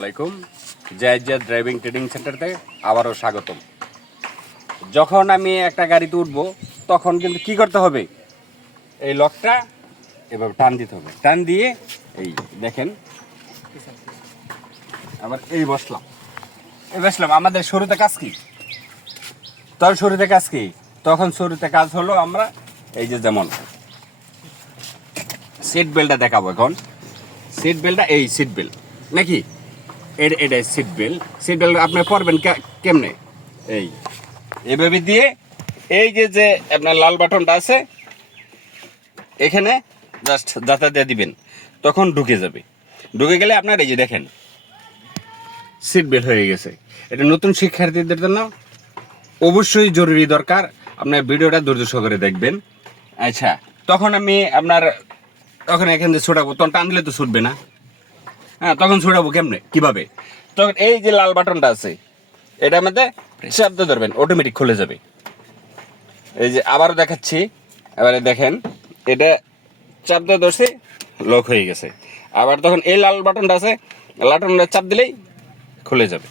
আসসালামাইকুম। জায়েদ driving training সেন্টারতে আবারও স্বাগতম। যখন আমি একটা গাড়িতে উঠবো তখন কিন্তু কি করতে হবে, এই লকটা এভাবে টান দিতে হবে। টান দিয়ে এই দেখেন আবার এই বসলাম আমাদের শুরুতে কাজ কি, তখন শুরুতে কাজ হলো আমরা এই যে যেমন সিট বেল্টটা দেখাবো। এখন সিট বেল্টটা এই সিট বেল্ট নাকি এটা সিট বেল্ট আপনি পরবেন কেমনে, এইভাবে দিয়ে এই যে আপনার লাল বাটনটা আছে এখানে জাস্ট যাতা দিয়ে দিবেন, তখন ঢুকে যাবে। ঢুকে গেলে আপনার এই যে দেখেন সিট বেল্ট হয়ে গেছে। এটা নতুন শিক্ষার্থীদের জন্য অবশ্যই জরুরি দরকার। আপনার ভিডিওটা ধৈর্য সহকারে দেখবেন। আচ্ছা, তখন আমি আপনার তখন এখান থেকে ছোটাবো, তখন টান দিলে তো ছুটবে না। হ্যাঁ, তখন ছোটাবো কেমনে, কিভাবে? তখন এই যে লাল বাটনটা আছে এটার মধ্যে শব্দ ধরবেন, অটোমেটিক খুলে যাবে। এই যে আবারও দেখাচ্ছি, এবারে দেখেন এটা চাপ দিয়ে ধরছে, লক হয়ে গেছে। আবার তখন এই লাল বাটনটা আছে, লাটনটা চাপ দিলেই খুলে যাবে।